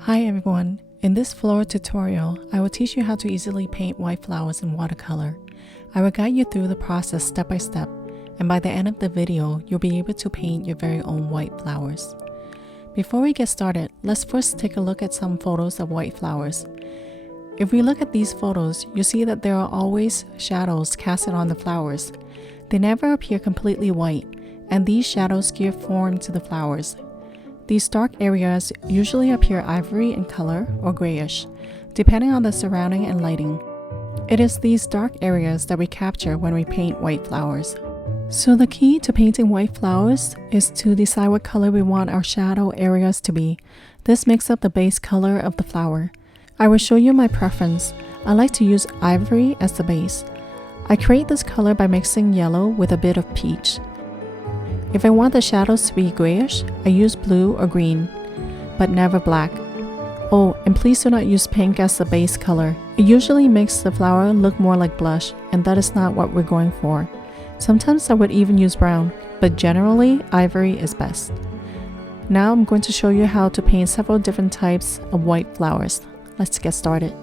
Hi everyone, in this floral tutorial, I will teach you how to easily paint white flowers in watercolor. I will guide you through the process step by step, and by the end of the video, you'll be able to paint your very own white flowers. Before we get started, let's first take a look at some photos of white flowers. If we look at these photos, you'll see that there are always shadows casted on the flowers. They never appear completely white, and these shadows give form to the flowers. These dark areas usually appear ivory in color or grayish, depending on the surrounding and lighting. It is these dark areas that we capture when we paint white flowers. So the key to painting white flowers is to decide what color we want our shadow areas to be. This makes up the base color of the flower. I will show you my preference. I like to use ivory as the base. I create this color by mixing yellow with a bit of peach. If I want the shadows to be grayish, I use blue or green, but never black. Oh, and please do not use pink as the base color. It usually makes the flower look more like blush, and that is not what we're going for. Sometimes I would even use brown, but generally ivory is best. Now I'm going to show you how to paint several different types of white flowers. Let's get started.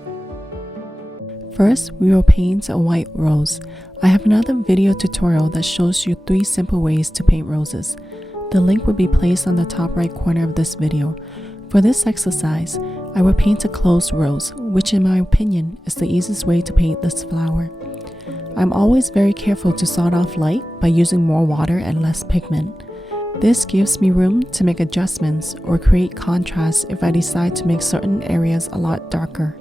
First, we will paint a white rose. I have another video tutorial that shows you 3 simple ways to paint roses. The link will be placed on the top right corner of this video. For this exercise, I will paint a closed rose, which in my opinion is the easiest way to paint this flower. I'm always very careful to sawed off light by using more water and less pigment. This gives me room to make adjustments or create contrast if I decide to make certain areas a lot darker.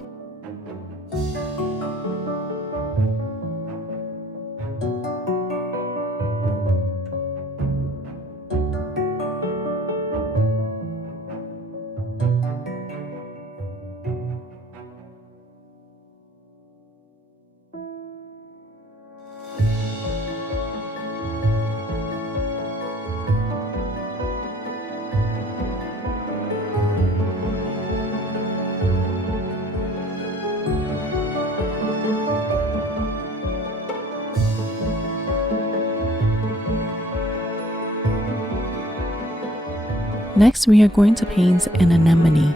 Next, we are going to paint an anemone.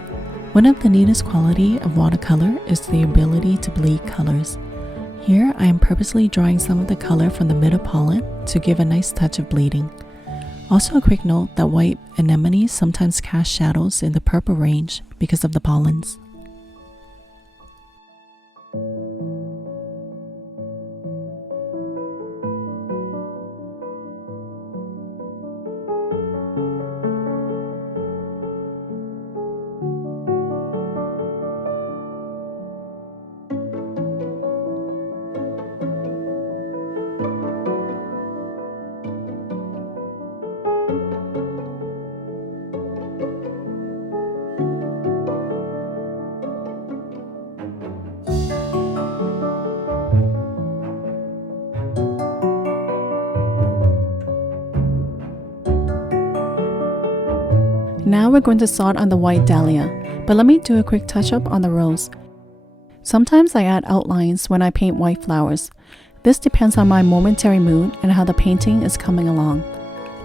One of the neatest qualities of watercolor is the ability to bleed colors. Here, I am purposely drawing some of the color from the middle pollen to give a nice touch of bleeding. Also a quick note that white anemones sometimes cast shadows in the purple range because of the pollens. Now we're going to start on the white dahlia, but let me do a quick touch up on the rose. Sometimes I add outlines when I paint white flowers. This depends on my momentary mood and how the painting is coming along.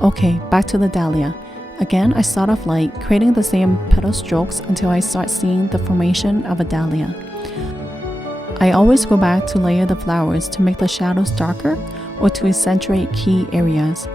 Okay, back to the dahlia. Again, I start off light, creating the same petal strokes until I start seeing the formation of a dahlia. I always go back to layer the flowers to make the shadows darker or to accentuate key areas.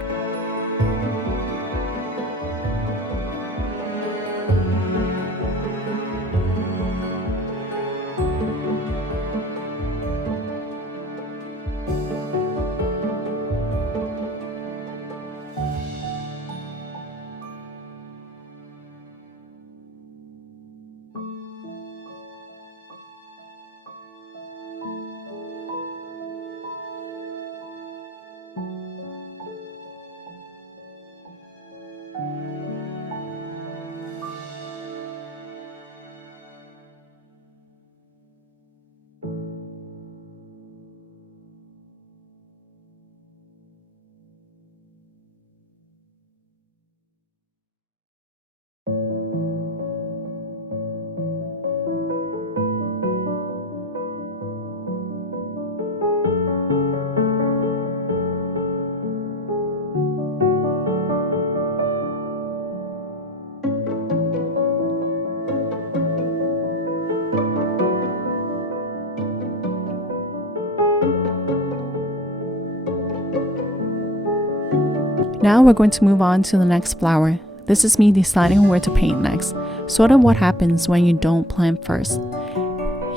Now we're going to move on to the next flower. This is me deciding where to paint next, sort of what happens when you don't plan first.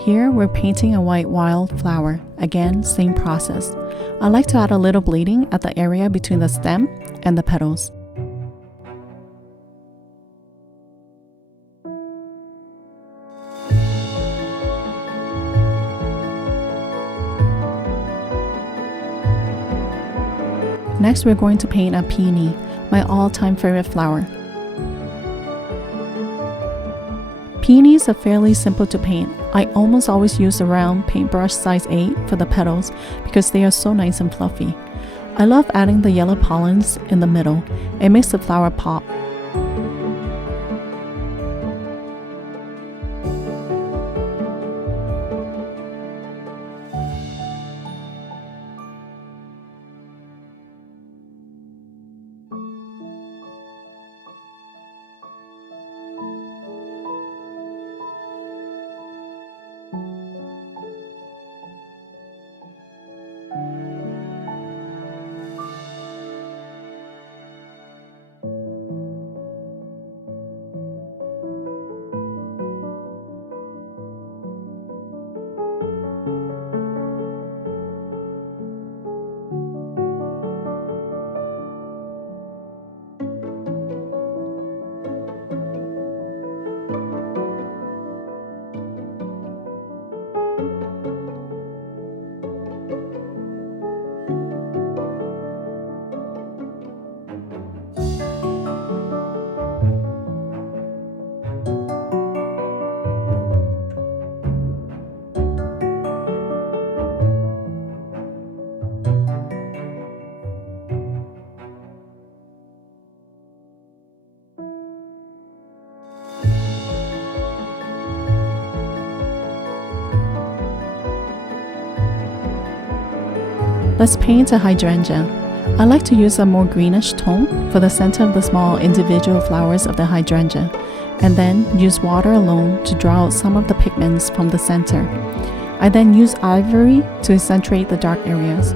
Here we're painting a white wildflower. Again, same process. I like to add a little bleeding at the area between the stem and the petals. Next, we're going to paint a peony, my all-time favorite flower. Peonies are fairly simple to paint. I almost always use a round paintbrush size 8 for the petals because they are so nice and fluffy. I love adding the yellow pollens in the middle. It makes the flower pop. Let's paint a hydrangea. I like to use a more greenish tone for the center of the small individual flowers of the hydrangea, and then use water alone to draw out some of the pigments from the center. I then use ivory to accentuate the dark areas.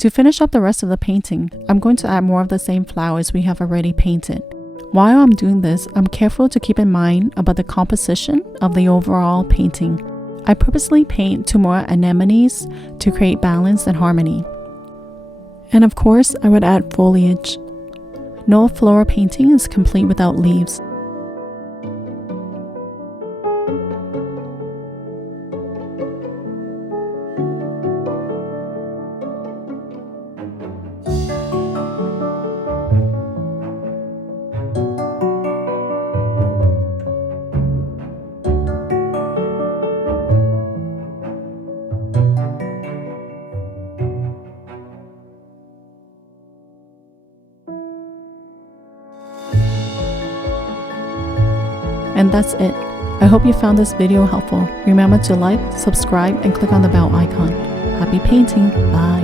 To finish up the rest of the painting, I'm going to add more of the same flowers we have already painted. While I'm doing this, I'm careful to keep in mind about the composition of the overall painting. I purposely paint 2 more anemones to create balance and harmony. And of course, I would add foliage. No floral painting is complete without leaves. And that's it. I hope you found this video helpful. Remember to like, subscribe, and click on the bell icon. Happy painting! Bye!